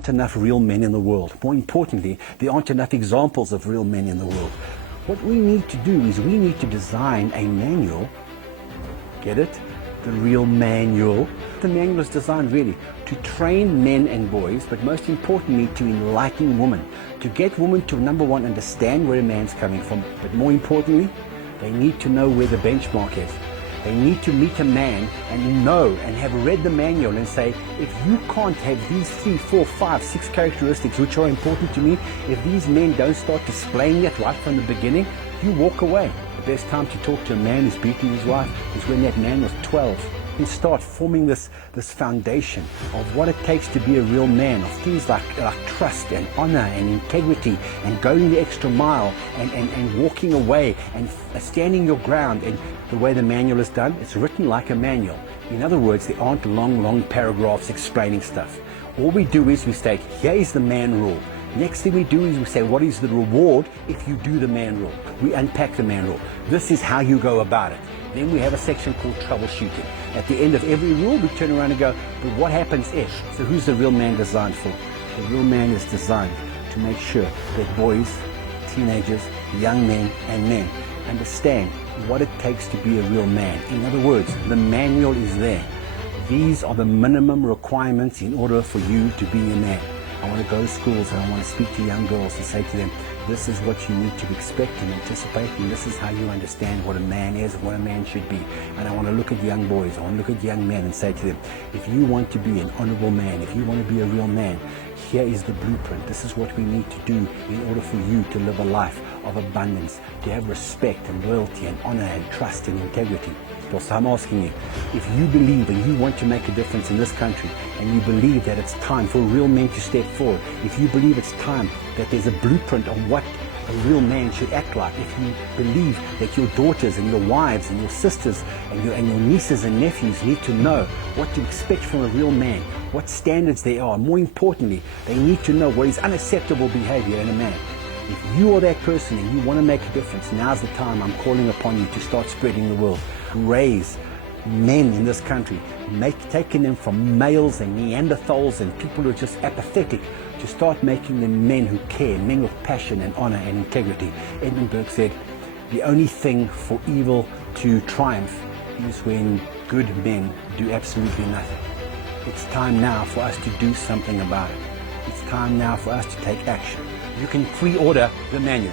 aren't enough real men in the world. More importantly, there aren't enough examples of real men in the world. What we need to do is we need to design a manual. Get it? The real manual. The manual is designed really to train men and boys, but most importantly to enlighten women, to get women to, number one, understand where a man's coming from, but more importantly, they need to know where the benchmark is. They need to meet a man and know and have read the manual and say, if you can't have these 3, 4, 5, 6 characteristics which are important to me, if these men don't start displaying it right from the beginning, you walk away. The best time to talk to a man who's beating his wife is when that man was 12. And start forming this foundation of what it takes to be a real man, of things like trust and honor and integrity and going the extra mile and walking away and standing your ground. And the way the manual is done, it's written like a manual. In other words, there aren't long paragraphs explaining stuff. All we do is we state, here is the man rule. Next thing we do is we say, what is the reward if you do the man rule? We unpack the man rule. This is how you go about it. Then we have a section called troubleshooting. At the end of every rule, we turn around and go, but what happens if? So who's the real man designed for? The real man is designed to make sure that boys, teenagers, young men, and men understand what it takes to be a real man. In other words, the manual is there. These are the minimum requirements in order for you to be a man. I want to go to schools and I want to speak to young girls and say to them, this is what you need to expect and anticipate, and this is how you understand what a man is and what a man should be. And I want to look at young boys, I want to look at young men and say to them, if you want to be an honorable man, if you want to be a real man, here is the blueprint. This is what we need to do in order for you to live a life of abundance, to have respect and loyalty and honor and trust and integrity. So I'm asking you, if you believe and you want to make a difference in this country, and you believe that it's time for real men to step forward, if you believe it's time that there's a blueprint on what a real man should act like, if you believe that your daughters and your wives and your sisters and your nieces and nephews need to know what to expect from a real man, what standards there are, more importantly, they need to know what is unacceptable behavior in a man. If you are that person and you want to make a difference, now's the time. I'm calling upon you to start spreading the word. Raise men in this country, taking them from males and Neanderthals and people who are just apathetic, to start making them men who care, men with passion and honor and integrity. Edmund Burke said, the only thing for evil to triumph is when good men do absolutely nothing. It's time now for us to do something about it. It's time now for us to take action. You can pre-order the manual.